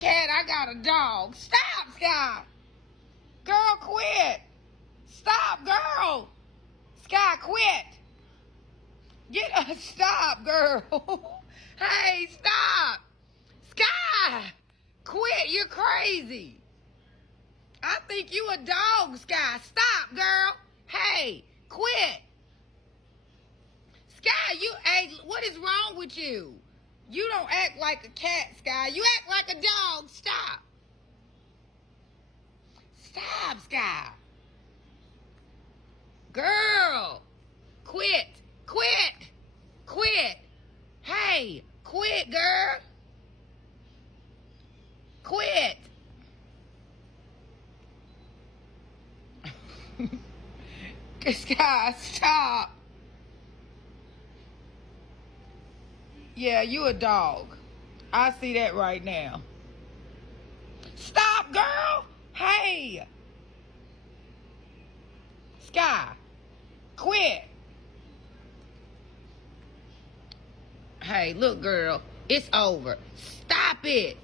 Cat, I got a dog. Stop, Sky. Girl, quit. Stop, girl. Sky, quit. Get a stop, girl. Hey, stop. Sky, quit. You're crazy. I think you a dog, Sky. Stop, girl. Hey, quit. Sky, what is wrong with you? You don't act like a cat, Sky. You act like a dog. Stop. Stop, Sky. Girl, quit. Quit. Quit. Hey, quit, girl. Quit. Sky, stop. Yeah, you a dog. I see that right now. Stop, girl. Hey. Sky, quit. Hey, look, girl. It's over. Stop it.